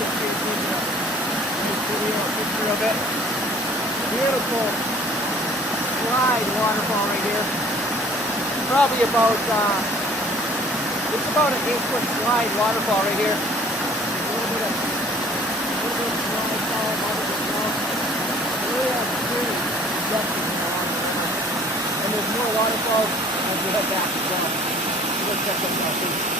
just see it in this video, a picture of it. Beautiful slide waterfall right here. Probably about, it's about an 8-foot slide waterfall right here. A little bit of slide fall, another bit more. It really has pretty depth along there. And there's more waterfalls as we head back as well. So let's check this out too.